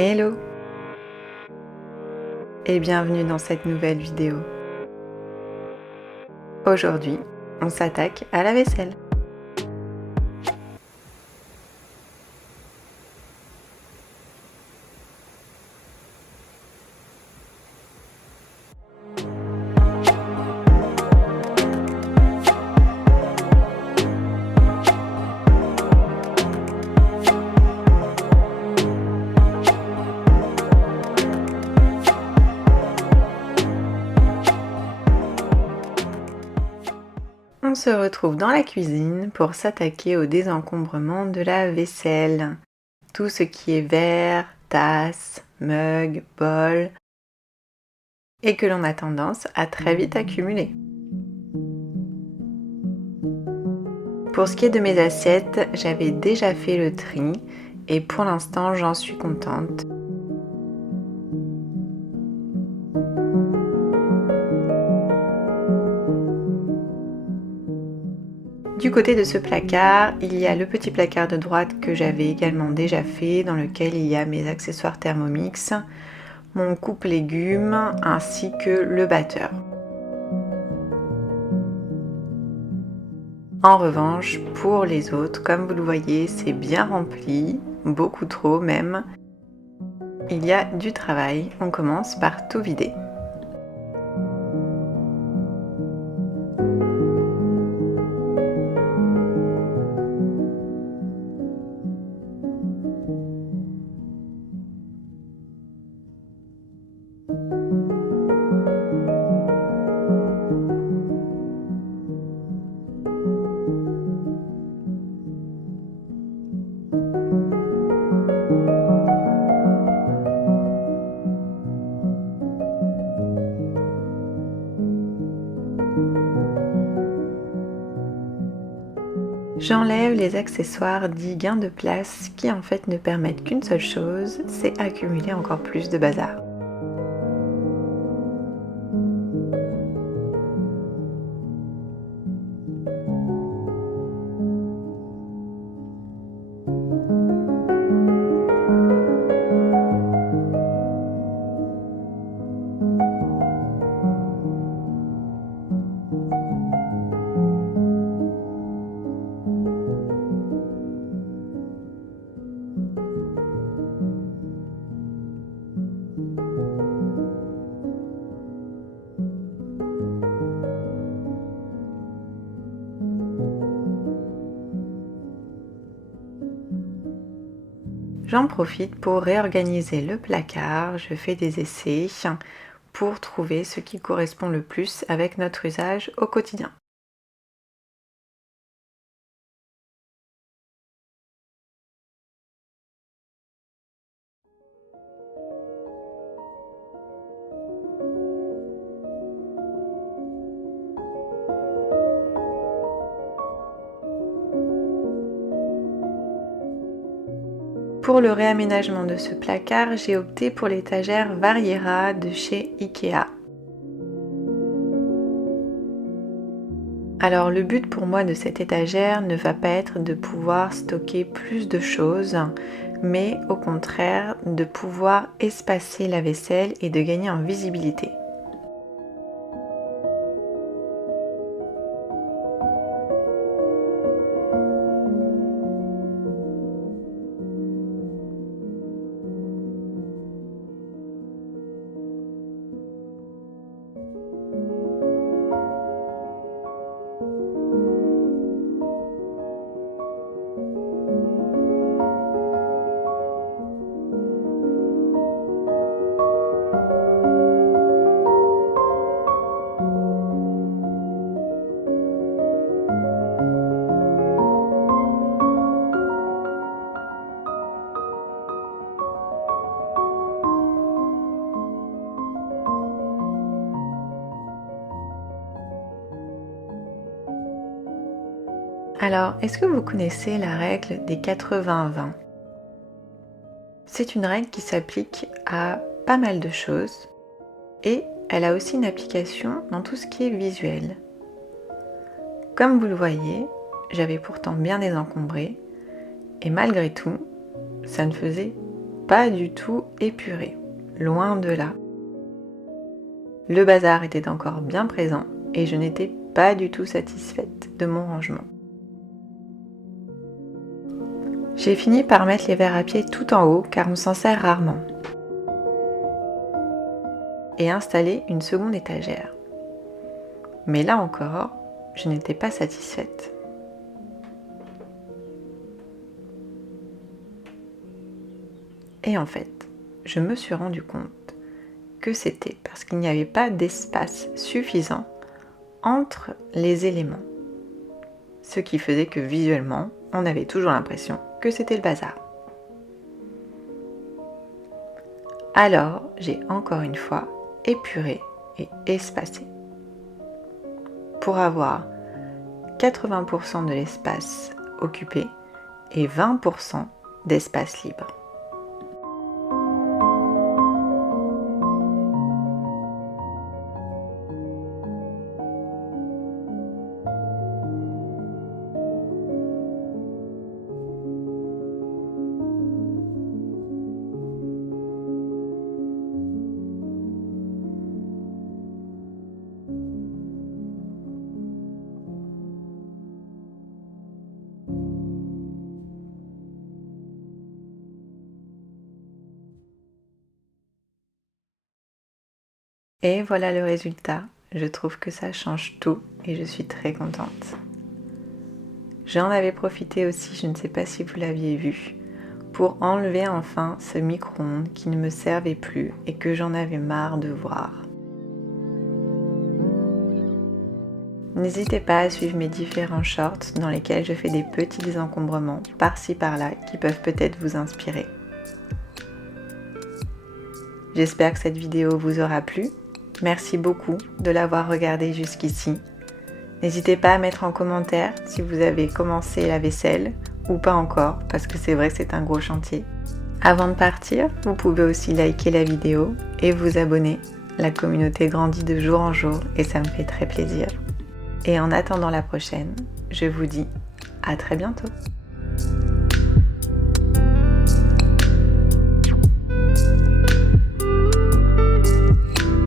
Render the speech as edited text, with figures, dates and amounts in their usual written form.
Hello et bienvenue dans cette nouvelle vidéo. Aujourd'hui, on s'attaque à la vaisselle. On se retrouve dans la cuisine pour s'attaquer au désencombrement de la vaisselle. Tout ce qui est verre, tasse, mug, bol, et que l'on a tendance à très vite accumuler. Pour ce qui est de mes assiettes, j'avais déjà fait le tri et pour l'instant j'en suis contente. Du côté de ce placard, il y a le petit placard de droite que j'avais également déjà fait, dans lequel il y a mes accessoires Thermomix, mon coupe légumes ainsi que le batteur. En revanche, pour les autres, comme vous le voyez, c'est bien rempli, beaucoup trop même. Il y a du travail, on commence par tout vider. J'enlève les accessoires dits gains de place qui en fait ne permettent qu'une seule chose, c'est accumuler encore plus de bazar. J'en profite pour réorganiser le placard, je fais des essais pour trouver ce qui correspond le plus avec notre usage au quotidien. Pour le réaménagement de ce placard, j'ai opté pour l'étagère Variera de chez Ikea. Alors le but pour moi de cette étagère ne va pas être de pouvoir stocker plus de choses, mais au contraire de pouvoir espacer la vaisselle et de gagner en visibilité. Alors, est-ce que vous connaissez la règle des 80-20 ? C'est une règle qui s'applique à pas mal de choses et elle a aussi une application dans tout ce qui est visuel. Comme vous le voyez, j'avais pourtant bien désencombré et malgré tout, ça ne faisait pas du tout épuré, loin de là. Le bazar était encore bien présent et je n'étais pas du tout satisfaite de mon rangement. J'ai fini par mettre les verres à pied tout en haut car on s'en sert rarement et installer une seconde étagère. Mais là encore, je n'étais pas satisfaite. Et en fait, je me suis rendu compte que c'était parce qu'il n'y avait pas d'espace suffisant entre les éléments. Ce qui faisait que visuellement, on avait toujours l'impression que c'était le bazar. Alors, j'ai encore une fois épuré et espacé pour avoir 80% de l'espace occupé et 20% d'espace libre. Et voilà le résultat. Je trouve que ça change tout et je suis très contente. J'en avais profité aussi, je ne sais pas si vous l'aviez vu, pour enlever enfin ce micro-ondes qui ne me servait plus et que j'en avais marre de voir. N'hésitez pas à suivre mes différents shorts dans lesquels je fais des petits encombrements par-ci par-là qui peuvent peut-être vous inspirer. J'espère que cette vidéo vous aura plu. Merci beaucoup de l'avoir regardée jusqu'ici. N'hésitez pas à mettre en commentaire si vous avez commencé la vaisselle ou pas encore, parce que c'est vrai que c'est un gros chantier. Avant de partir, vous pouvez aussi liker la vidéo et vous abonner. La communauté grandit de jour en jour et ça me fait très plaisir. Et en attendant la prochaine, je vous dis à très bientôt.